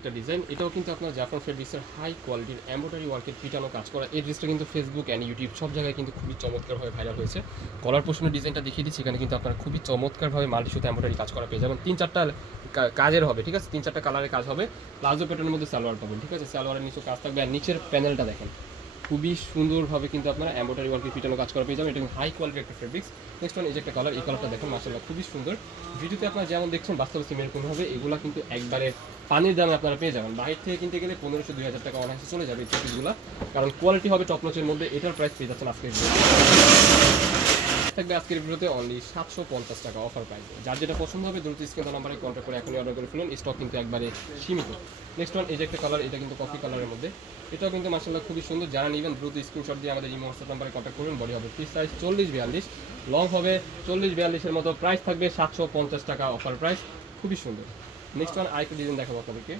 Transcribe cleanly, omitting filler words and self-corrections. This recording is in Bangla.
একটা ডিজাইন, এটাও কিন্তু আপনার জাফরান ফেব্রিক্সের হাই কোয়ালিটির এমব্রয়ডারি ওয়ার্কের পিটানো কাজ করা। এই ড্রেসটা কিন্তু ফেসবুক অ্যান্ড ইউটিউব সব জায়গায় কিন্তু খুবই চমৎকারভাবে ভাইরাল হয়েছে। গলার পোর্শনের ডিজাইনটা দেখিয়ে দিচ্ছি, এখানে কিন্তু আপনার খুবই চমৎকারভাবে মাল্টি সুতো এমব্রয়ডারি কাজ করা পেয়ে যাবেন। 3-4টা কাজের হবে, ঠিক আছে, 3-4টা কালারের কাজ হবে। প্লাজো প্যাটার্নের মধ্যে সালোয়ার পাবেন, ঠিক আছে, সালোয়ারের নিচে কাজ থাকবে। আর নিচের প্যানেলটা দেখেন খুবই সুন্দরভাবে কিন্তু আপনারা এমব্রয়ডারি ওয়ার্কের পিটানো কাজ করা পেয়ে যাবেন। এটা হাই কোয়ালিটির একটা ফেব্রিক্স। নেক্সট ওয়ান এই যে একটা কালার, এই কালারটা দেখেন মাশাআল্লাহ খুবই সুন্দর। ভিডিওতে আপনারা যেমন দেখছেন বাস্তবে সেম এরকম হবে। এগুলো কিন্তু একবারে পানির দামে আপনারা পেয়ে যাবেন। বাইরে থেকে কিনতে গেলে 1500-2000 টাকা অনায়াসে চলে যাবে এই পিসগুলো, কারণ কোয়ালিটি হবে টপ নচের মধ্যে। এটার প্রাইস পেয়ে যাচ্ছেন আজকের থাকবে আজকের ভিডিওতে অনলি 750 টাকা অফার প্রাইসে। যার যেটা পছন্দ হবে দ্রুত স্ক্রিন নাম্বারে কন্ট্যাক্ট করে এখনই অর্ডার করে ফেলুন, স্টক কিন্তু একবারে সীমিত। নেক্সট ওয়ান এই যে একটা কালার, এটা কিন্তু কফি কালারের মধ্যে, এটাও কিন্তু মাশাআল্লাহ খুবই সুন্দর। যারা নেবেন দ্রুত স্ক্রিনশট দিয়ে আমাদের ইমো হোয়াটসঅ্যাপ নাম্বারে কন্ট্যাক্ট করুন। বডি হবে ফ্রি সাইজ 40-42, লং হবে 40-42 মতো। প্রাইস থাকবে 750 টাকা অফার প্রাইস, খুবই সুন্দর। নেক্সট ওয়ান আরেকটা ডিজাইন দেখাবো আপনাদেরকে।